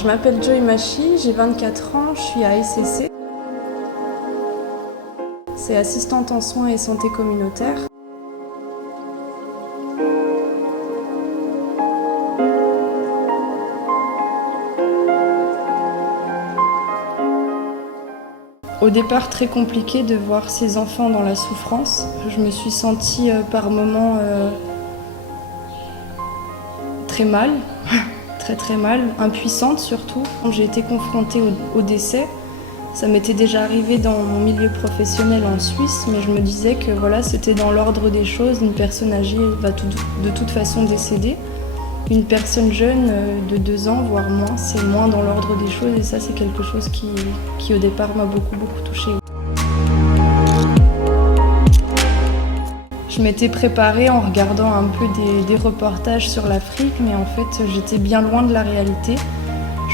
Je m'appelle Joy Machi, j'ai 24 ans, je suis à SCC. C'est assistante en soins et santé communautaire. Au départ, très compliqué de voir ces enfants dans la souffrance. Je me suis sentie par moments très mal, très mal, impuissante surtout. Quand j'ai été confrontée au décès, ça m'était déjà arrivé dans mon milieu professionnel en Suisse, mais je me disais que voilà, c'était dans l'ordre des choses. Une personne âgée va de toute façon décéder. Une personne jeune de 2 ans, voire moins, c'est moins dans l'ordre des choses, et ça c'est quelque chose qui au départ m'a beaucoup touchée. Je m'étais préparée en regardant un peu des reportages sur l'Afrique, mais en fait j'étais bien loin de la réalité.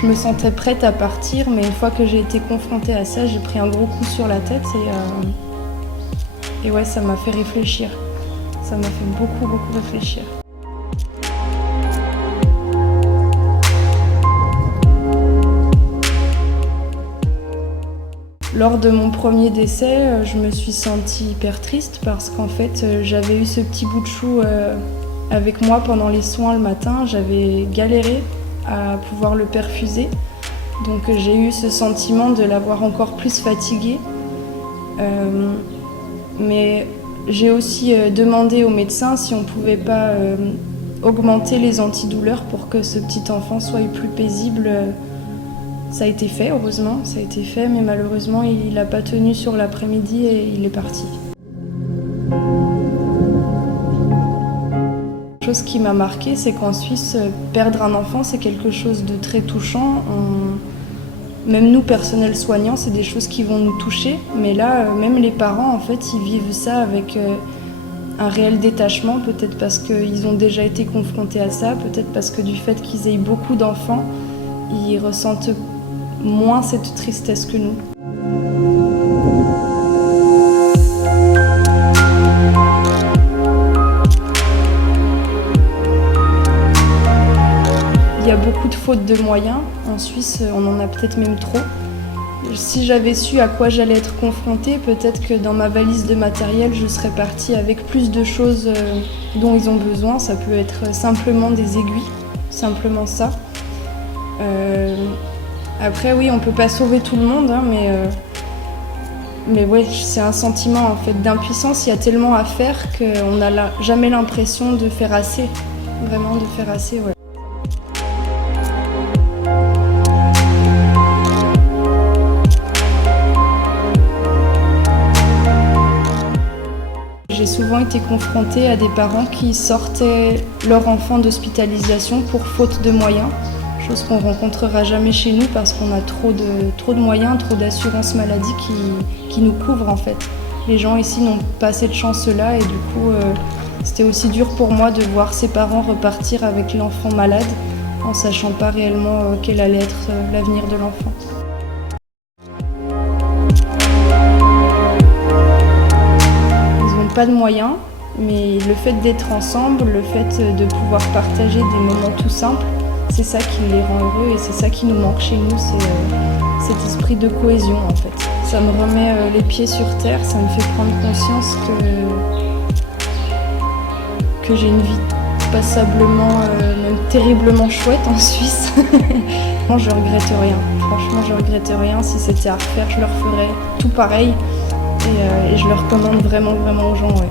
Je me sentais prête à partir, mais une fois que j'ai été confrontée à ça, j'ai pris un gros coup sur la tête et ouais, ça m'a fait réfléchir. Ça m'a fait beaucoup réfléchir. Lors de mon premier décès, je me suis sentie hyper triste parce qu'en fait, j'avais eu ce petit bout de chou avec moi pendant les soins le matin. J'avais galéré à pouvoir le perfuser. Donc j'ai eu ce sentiment de l'avoir encore plus fatigué. Mais j'ai aussi demandé au médecin si on ne pouvait pas augmenter les antidouleurs pour que ce petit enfant soit plus paisible. Ça a été fait, heureusement, ça a été fait, mais malheureusement, il n'a pas tenu sur l'après-midi et il est parti. La chose qui m'a marquée, c'est qu'en Suisse, perdre un enfant, c'est quelque chose de très touchant. Même nous, personnel soignant, c'est des choses qui vont nous toucher, mais là, même les parents, en fait, ils vivent ça avec un réel détachement, peut-être parce qu'ils ont déjà été confrontés à ça, peut-être parce que du fait qu'ils aient beaucoup d'enfants, ils ressentent moins cette tristesse que nous. Il y a beaucoup de fautes de moyens. En Suisse, on en a peut-être même trop. Si j'avais su à quoi j'allais être confrontée, peut-être que dans ma valise de matériel, je serais partie avec plus de choses dont ils ont besoin. Ça peut être simplement des aiguilles, simplement ça. Après, oui, on peut pas sauver tout le monde, hein, mais ouais, c'est un sentiment en fait d'impuissance. Il y a tellement à faire qu'on n'a jamais l'impression de faire assez, vraiment de faire assez, ouais. J'ai souvent été confrontée à des parents qui sortaient leur enfant d'hospitalisation pour faute de moyens. Chose qu'on ne rencontrera jamais chez nous parce qu'on a trop de moyens, trop d'assurance maladie qui nous couvrent en fait. Les gens ici n'ont pas cette chance-là et du coup c'était aussi dur pour moi de voir ses parents repartir avec l'enfant malade en sachant pas réellement quel allait être l'avenir de l'enfant. Ils n'ont pas de moyens, mais le fait d'être ensemble, le fait de pouvoir partager des moments tout simples, c'est ça qui les rend heureux et c'est ça qui nous manque chez nous, c'est cet esprit de cohésion en fait. Ça me remet les pieds sur terre, ça me fait prendre conscience que j'ai une vie passablement, même terriblement chouette en Suisse. Moi, je regrette rien, franchement je regrette rien. Si c'était à refaire, je le referais tout pareil et je le recommande vraiment aux gens. Ouais.